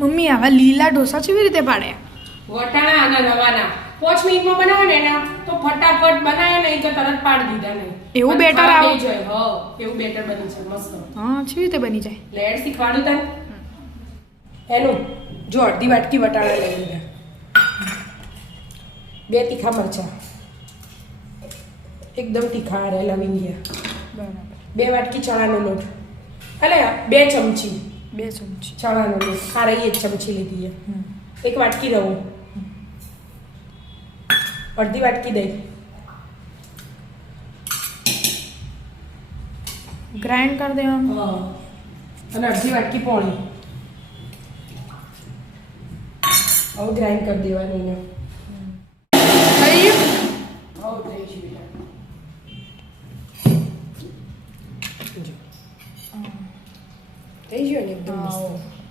Mummy આવા લીલા ઢોસા કેવી રીતે પાડે? વટાણા અને રવાના 5 મિનિટમાં બનાવે ને એના તો ફટાફટ બનાવે નહીં તો તરત પાડી દીધા નહીં. એવું બેટર આવે છે? હા, એવું બેટર બની છે મસ્ત. હા, કેવી રીતે બની જાય? લેડ શીખવાડું તને. એનું જો અડધી વાટકી વટાણા લઈ લીધા, 2 તીખા મરચા, એકદમ તીખા લવિંગિયા, બરાબર. 2 વાટકી ચણાનો લોટ, અલે 2 ચમચી 2 ચમચી ચણાનો લોટ, ખારાઈ 1 ચમચી લીધી છે, 1 વાટકી રવો, અડધી વાટકી દહીં, ગ્રાઇન્ડ કરી દેવાનું. અને અડધી વાટકી પોણી. હવે ગ્રાઇન્ડ કરી દેવાનું એને. થઈ ગયું? થઈ ગયું બેટા. થઈ ગયું ને એકદમ મસ્ત.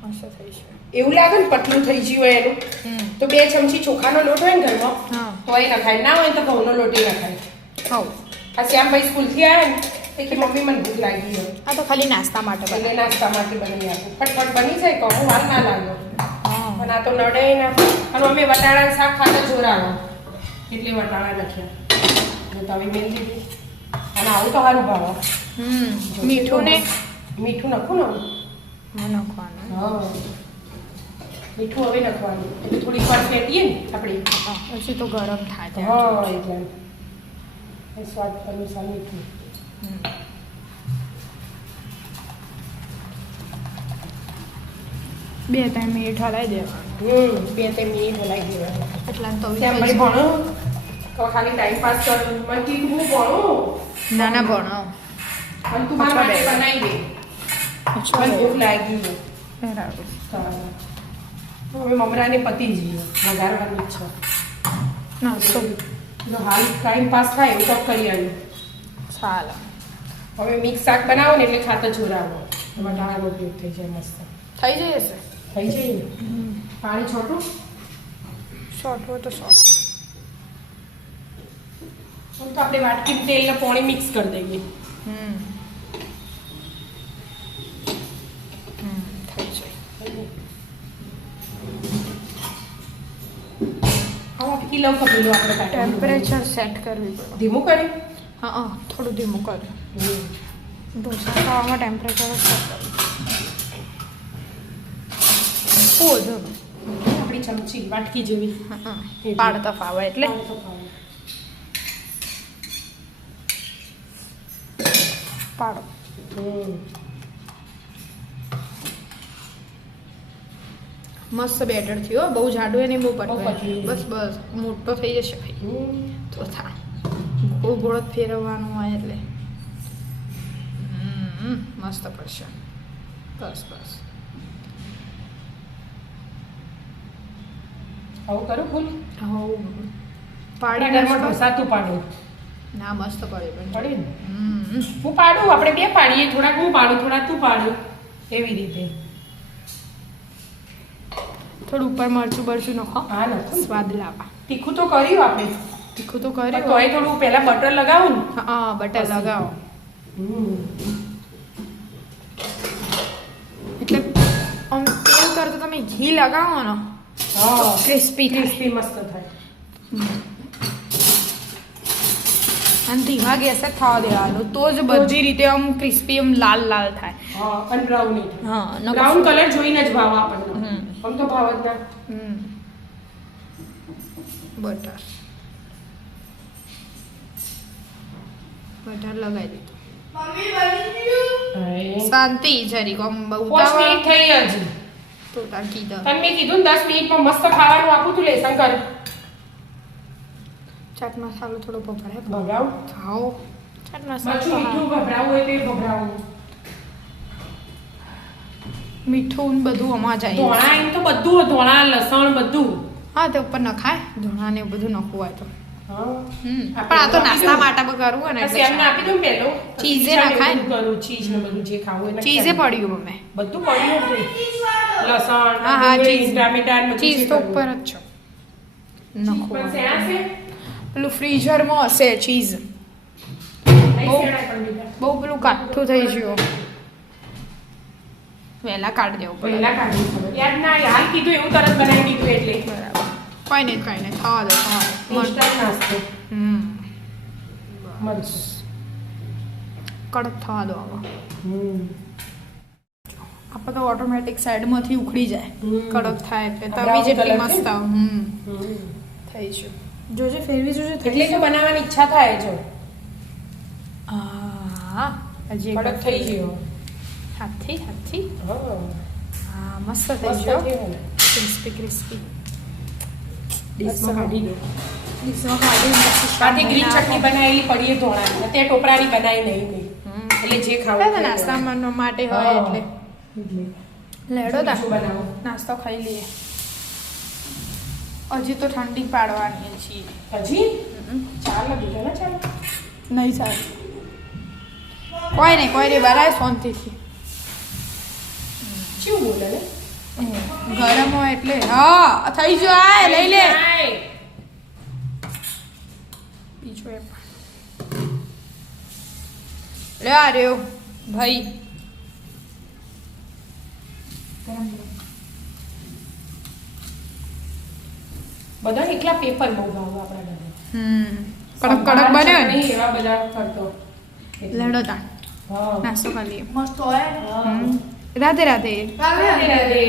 મસ્ત થઈ ગયું. એવું લાગે ને પતલું થઈ ગયું હોય એનું તો 2 ચમચી ચોખાનો લોટ હોય ને ઘરમાં તો એ નખાય, ના હોય તો ઘઉંનો લોટ નખાય. હા, આ શ્યામભાઈ સ્કૂલથી આવ્યા ને કે મમ્મી મને ભૂખ લાગી હોય આ તો ખાલી નાસ્તા માટે એટલે બને. નાસ્તા માટે બનાવી આપું. ફટફટ બની જાય કહું વાર ના લાગે. હા, પણ આ તો નડે ના. અને અમે વટાણા શાક ખાતા જોરાવો એટલે વટાણા નાખ્યા. તવી મેલ દીધી અને આવું તો સારું ભાવે. મીઠું ને મીઠું નાખું ને નાખવાનું. હા, મીઠું હવે નાખવાનું એટલે થોડીક વાર ફેટીએ ને આપણે. પછી તો ગરમ થાય. હા, એટલે સ્વાદ અનુસાર મીઠું. બે 3 મિનિટ હલાવી દેવાનું. 2-3 મિનિટ હલાવી દેવાનું. એટલા તો શ્યામભાઈ ભણો તો ખાલી ટાઈમ પાસ કર. મને કીધું હું ભણો નાના ભણો. અને તું મારા માટે બનાવી દે. મને ભૂખ લાગી છે. બરાબર. હવે મમરાને પતી જઈએ વઘારવાની છે. નાસ્તો જો હાલ ટાઈમ પાસ થાય એવું તો કરી આવ્યું. ચાલો. હવે મિક્સ શાક બનાવો ને એટલે ખાતા જોરાવો. વટાણાનો ઉપયોગ થઈ જાય મસ્ત. થઈ જશે. થઈ જાય ને. પાણી છોટું શોર્ટ હોય તો શોર્ટ. તો આપણે વાટકી તેલ ને પાણી મિક્સ કરી દઈએ. થઈ જાય. વાટકી લઉં કપીલો આપણે કાઢવાનું. ટેમ્પરેચર સેટ કરવી પડે. ધીમું કરી. હા, થોડું ધીમું કર્યું. ઢોસા ખાવામાં ટેમ્પરેચર સેટ કરવું. ઓધો આપણી ચમચી વાટકી જેવી પાડતા ફાવે એટલે પાડો. મસ્ત બેટર થયો. બહુ જાડું નહીં, બહુ પતલું. બસ બસ મોટો થઈ જશે ભાઈ તો થા. બહુ ગોળ ફેરવવાનું હોય એટલે મસ્ત પડશે. બસ બસ આવું કરું ફૂલ. પાડી ઢોસા તું પાડું. ના મસ્ત પડે પણ પડે ને. હું પાડું, આપણે 2 પાડીએ. થોડાક હું પાડું, થોડાક તું પાડું, એવી રીતે. થોડું ઉપર મરચું બરચું નાખો. હા, નાખો. સ્વાદ લાવવા. તીખું તો કર્યું આપણે. તીખું તો પણ કર્યું. તોય થોડું પહેલા બટર લગાવું ને. હા, બટર લગાવો એટલે આમ તેલ કરતા તમે ઘી લગાવો ને ક્રિસ્પી ક્રિસ્પી મસ્ત થાય. અને ધીમા ગેસે થવા દેવાનું તો જ બધી રીતે આમ ક્રિસ્પી આમ લાલ લાલ થાય. હા, અને બ્રાઉન. હા, બ્રાઉન કલર જોઈને જ ભાવ આપણને. આમ તો ભાવ જ ના. બટર લગાવી દીધું. શાંતિ જરી આમ બહુ 5 મિનિટ થઈ હજી. તો તાર કીધું તમે કીધું ને 10 મિનિટમાં મસ્ત ખાવાનું આપું તું લેસન કર. ચાટ મસાલો થોડો ભભરાય. ભભરાવ ખાઓ ચાટ મરચું મસાલો. મીઠું ભભરાવું હોય તો એ ભભરાવું. મીઠું ને બધું આમાં જાય. ધોણા એમ તો બધું, ધોણા લસણ બધું. હા, તે ઉપર નખાય. ધોણા ને બધું નાખવું હોય તો. પણ પણ આ તો નાસ્તા માટે કરવું હોય ને એટલે એમને આપી દઉં પહેલો. ચીઝે નખાય ને. કરું ચીઝ ને બધું જે ખાવું હોય ચીઝે પડ્યું અમે. બધું પડ્યું છે. લસણ, હા, ડુંગળી, ચીઝ. ટામેટા ને બધું ચીઝ જે તો કરવું. ઉપર જ છે. પણ નાખવું શેના છે? પેલું ફ્રીઝરમાં હશે ચીઝ. નહીં શેના પણ બીજા. બહુ પેલું કાઠું થઈ ગયું. વહેલા કાઢી દેવું પડે પહેલા કાઢી ખબર યાદ ના આવી. હાલ કીધું એવું તરત બનાવી દીધું એટલે બરાબર કઈ નહીં થવા દે ઇન્સ્ટન્ટ નાસ્તો હમ મરચું કડક થવા દો હવે આપણે તો ઓટોમેટિક સાઈડમાંથી ઉખડી જાય કડક થાય એટલે તવી જેટલી મસ્ત આવે થઈ ગયું જોજે ફેરવી જોજે એટલે તો બનાવવાની ઈચ્છા થાય જો હા હજી કડક થઈ ગયો હાથથી હા હા મસ્ત થઈ ગયો ક્રિસ્પી ક્રિસ્પી ડીશમાં કાઢી દો ડીશમાં કાઢી સાથે ગ્રીન ચટણી બનાવેલી પડીએ ધોળાની તે ટોપરાની બનાવી નહીં એટલે જે ખાવું નાસ્તા માટે હોય એટલે લેડો તા બનાવો નાસ્તો ખાઈ લઈએ હજી તો ઠંડી પાડવાની છીએ હજી ચાલો બીજો ને ચાલો નહીં સારું કોઈ નહીં બરાય શાંતિથી શું બોલે ને ગરમ હોય એટલે હા થઈ ગયો આય લઈ લે બીજો એ લે આ રહ્યો ભાઈ બધા એકલા પેપર બહુ ભાવ આપણા ઘરે કડક બને ને એવા બધા કરતો લેડો તા હા નાસ્તો કરી લઈએ મસ્ત હોય રાધે રાધે રાધે રાધે